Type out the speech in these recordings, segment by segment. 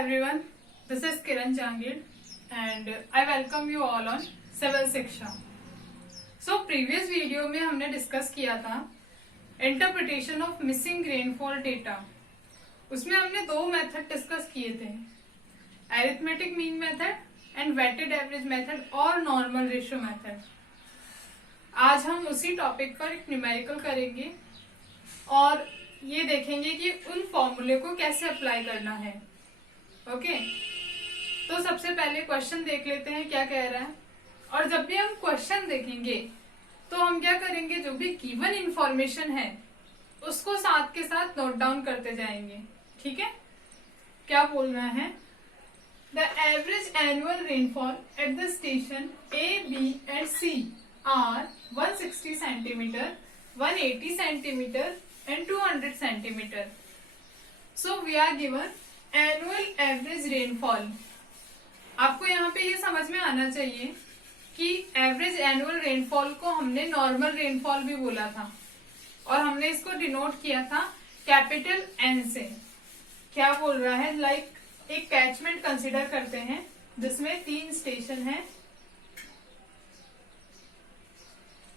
everyone, this is Kiran Jangir and I welcome you all on Civil Shiksha. So previous video में हमने discuss किया था interpretation of missing rainfall data. उसमें हमने दो method discuss किए थे, arithmetic mean method and weighted average method और नॉर्मल रेशियो मेथड. आज हम उसी टॉपिक पर एक न्यूमेरिकल करेंगे और ये देखेंगे कि उन फॉर्मूले को कैसे अप्लाई करना है. ओके, तो सबसे पहले क्वेश्चन देख लेते हैं क्या कह रहा है. और जब भी हम क्वेश्चन देखेंगे तो हम क्या करेंगे, जो भी गिवन इंफॉर्मेशन है उसको साथ के साथ नोट डाउन करते जाएंगे. ठीक है, क्या बोल रहा है, the average annual rainfall at the station A B and C are 160 centimetre, 180 centimetre and 200 centimeter. So we are given annual average rainfall. आपको यहाँ पे ये समझ में आना चाहिए कि एवरेज एनुअल रेनफॉल को हमने नॉर्मल रेनफॉल भी बोला था और हमने इसको डिनोट किया था कैपिटल एन से. क्या बोल रहा है, लाइक एक कैचमेंट कंसिडर करते हैं जिसमें 3 स्टेशन है,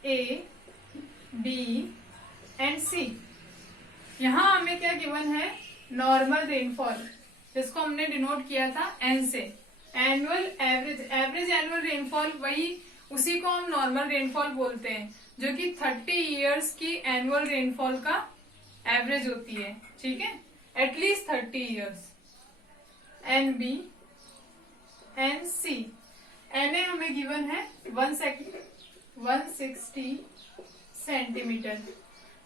ए, बी एंड सी. यहाँ हमें क्या गिवन है, नॉर्मल रेनफॉल, जिसको हमने डिनोट किया था एन से. एनुअल एवरेज एनुअल रेनफॉल, वही उसी को हम नॉर्मल रेनफॉल बोलते हैं, जो कि 30 इयर्स की एनुअल रेनफॉल का एवरेज होती है. ठीक है, at least 30 years. N B N C. N A हमें गिवन है 160 centimetre.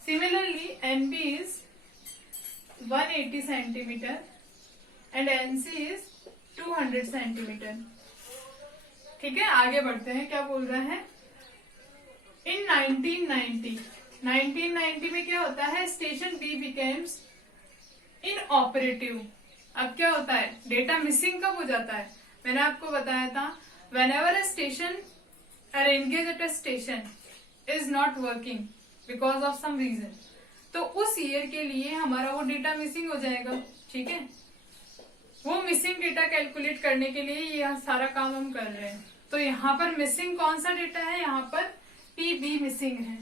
Similarly, NB is 180 centimeter and NC is 200 centimeter. ठीक है, आगे बढ़ते हैं. क्या बोल रहा है, इन 1990 में क्या होता है, स्टेशन बी बिकेम्स इनऑपरेटिव. अब क्या होता है, डेटा मिसिंग कब हो जाता है. मैंने आपको बताया था, whenever a station or engage at a station is not working because of some reason, तो उस ईयर के लिए हमारा वो डेटा मिसिंग हो जाएगा. ठीक है, वो मिसिंग डेटा कैलकुलेट करने के लिए ये सारा काम हम कर रहे हैं. तो यहाँ पर मिसिंग कौन सा डेटा है, यहाँ पर पी बी मिसिंग है.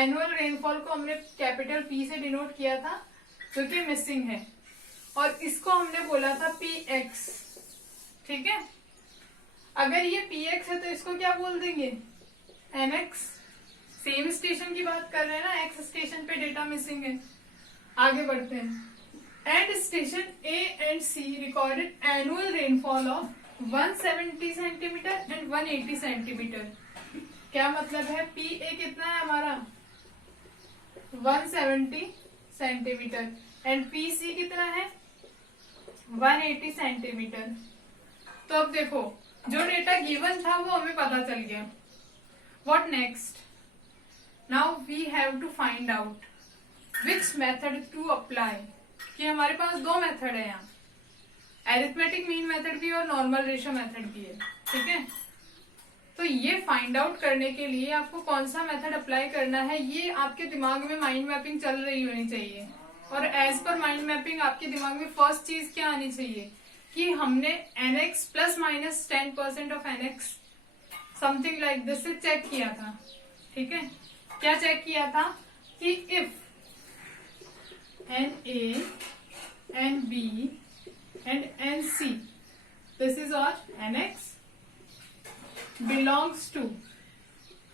एनुअल रेनफॉल को हमने कैपिटल पी से डिनोट किया था जो कि मिसिंग है, और इसको हमने बोला था पी एक्स. ठीक है, अगर ये पी एक्स है तो इसको क्या बोल देंगे, एन एक्स. सेम स्टेशन की बात कर रहे हैं ना, एक्स स्टेशन पे डेटा मिसिंग है. आगे बढ़ते हैं. At station A and C recorded annual rainfall of 170 centimetre and 180 centimetre. क्या मतलब है, पी ए कितना है हमारा 170 सेंटीमीटर एंड पी सी कितना है 180 सेंटीमीटर. तो अब देखो, जो डेटा गिवन था वो हमें पता चल गया. What next, Now we have to find out which method to apply. कि हमारे पास 2 मेथड है यहाँ, अरिथमेटिक मीन मेथड भी और नॉर्मल रेशियो मेथड भी है. ठीक है, तो ये फाइंड आउट करने के लिए आपको कौन सा मेथड अप्लाई करना है, ये आपके दिमाग में माइंड मैपिंग चल रही होनी चाहिए. और एज पर माइंड मैपिंग आपके दिमाग में फर्स्ट चीज क्या आनी चाहिए कि हमने nx plus minus 10% of nx something like this से चेक किया था. ठीक है, क्या चेक किया था कि if N A N B and N C, this is all N X belongs to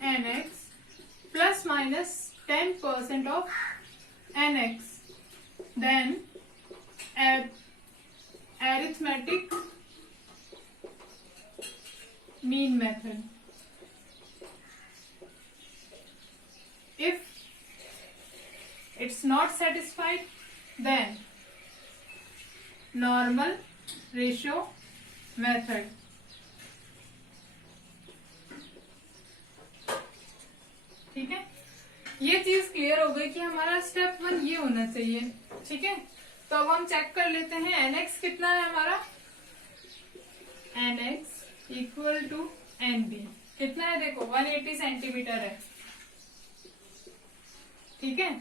N X plus minus 10% of N X, then arithmetic mean method. If it's not satisfied, then normal ratio method. ठीक है, ये चीज clear हो गई कि हमारा step 1 ये होना चाहिए. ठीक है, तो अब हम चेक कर लेते हैं nx कितना है हमारा, nx इक्वल टू nb कितना है, देखो 180 सेंटीमीटर है. ठीक है,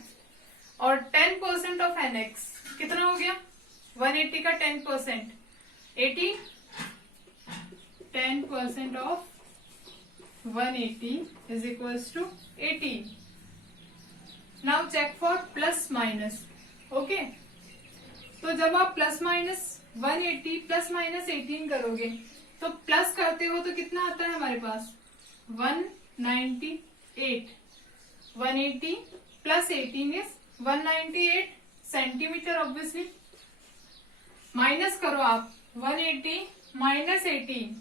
और 10% ऑफ nx कितना हो गया 180 का 10%, 80 10% of 180 is equals to 18. Now check for plus minus. Okay, तो जब आप प्लस माइनस 180 प्लस माइनस 18 करोगे तो प्लस करते हो तो कितना आता है हमारे पास 198. 180 plus 18 is 198 centimetre obviously. Minus करो आप 180 माइनस 18,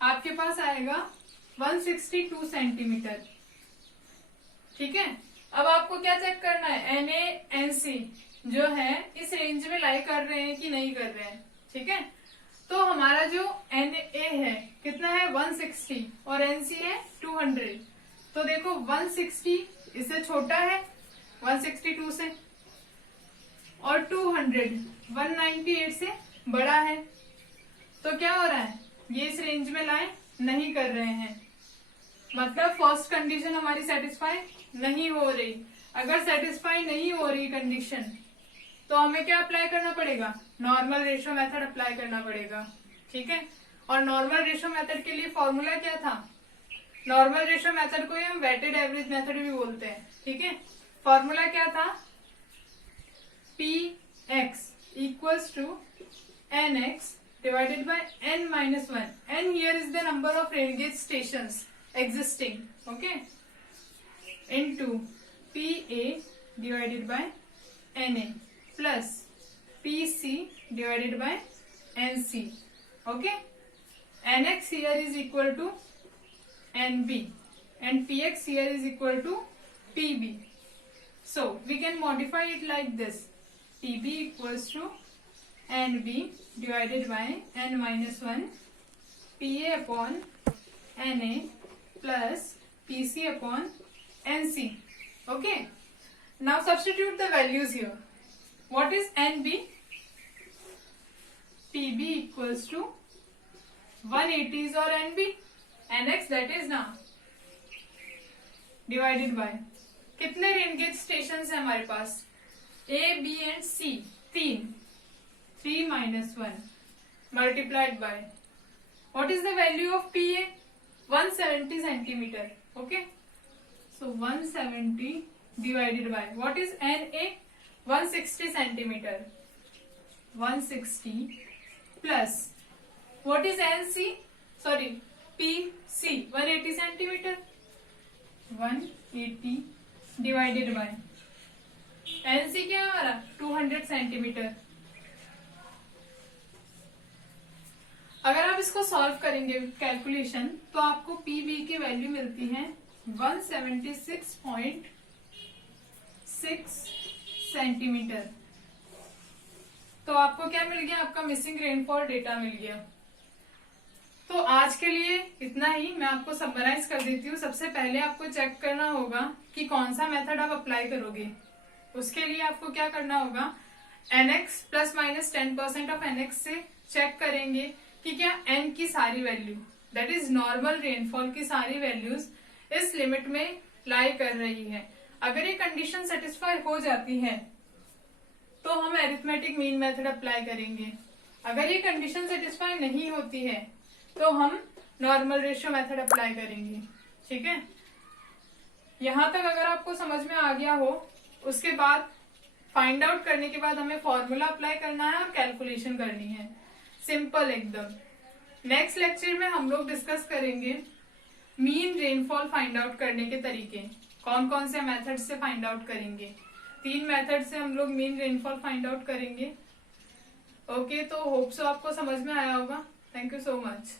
आपके पास आएगा 162 सेंटीमीटर. ठीक है, अब आपको क्या चेक करना है, NaNC जो है इस रेंज में लाई कर रहे हैं कि नहीं कर रहे हैं. ठीक है, तो हमारा जो Na है कितना है 160 और NC है 200. तो देखो 160 इससे छोटा है 162 से और 200 198 से बड़ा है. तो क्या हो रहा है, ये इस रेंज में लाई नहीं कर रहे हैं. मतलब फर्स्ट कंडीशन हमारी सेटिस्फाई नहीं हो रही. अगर सेटिस्फाई नहीं हो रही कंडीशन तो हमें क्या अप्लाई करना पड़ेगा, नॉर्मल रेशियो मेथड अप्लाई करना पड़ेगा. ठीक है, और नॉर्मल रेशियो मेथड के लिए फॉर्मूला क्या था, नॉर्मल रेशियो मेथड को ही हम वेटेड एवरेज मेथड भी बोलते हैं. ठीक है, फॉर्मूला क्या था, Px equals to Nx divided by n minus 1. N here is the number of rain gauge stations existing, okay, into PA divided by NA plus PC divided by NC. Okay, NX here is equal to NB and PX here is equal to PB. So we can modify it like this, PB equals to NB divided by n minus 1 PA upon NA plus PC upon NC. Okay, now substitute the values here. What is NB? PB equals to 180 is our NB, NX that is now divided by कितने rain gauge station है हमारे पास, A, B and C, 3 minus 1 multiplied by what is the value of PA, 170 centimeter. Okay, so 170 divided by what is NA, 160 centimeter. 160 plus what is NC, sorry PC, 180 centimeter. 180 divided by NC क्या है हमारा 200 centimetre. अगर आप इसको solve करेंगे calculation तो आपको PB की वैल्यू मिलती है 176.6 सेंटीमीटर. तो आपको क्या मिल गया, आपका मिसिंग रेनफॉल डेटा मिल गया. तो आज के लिए इतना ही. मैं आपको समराइज कर देती हूँ. सबसे पहले आपको चेक करना होगा कि कौन सा मेथड आप अप्लाई करोगे. उसके लिए आपको क्या करना होगा, NX plus minus 10% of NX से चेक करेंगे कि क्या N की सारी value that is normal rainfall की सारी वैल्यूज इस लिमिट में लाई कर रही है. अगर ये कंडीशन सेटिस्फाई हो जाती है तो हम एरिथमेटिक मीन मेथड अप्लाई करेंगे. अगर ये कंडीशन सेटिस्फाई नहीं होती है तो हम नॉर्मल रेशियो मेथड अप्लाई करेंगे. ठीक है, यहां तक अगर आपको समझ में आ गया हो, उसके बाद फाइंड आउट करने के बाद हमें फॉर्मूला अप्लाई करना है और कैलकुलेशन करनी है. सिंपल एकदम. नेक्स्ट लेक्चर में हम लोग डिस्कस करेंगे मीन रेनफॉल फाइंड आउट करने के तरीके. कौन कौन से मेथड से फाइंड आउट करेंगे. 3 मेथड से हम लोग मीन रेनफॉल फाइंड आउट करेंगे. ओके, तो होप सो आपको समझ में आया होगा. Thank you so much.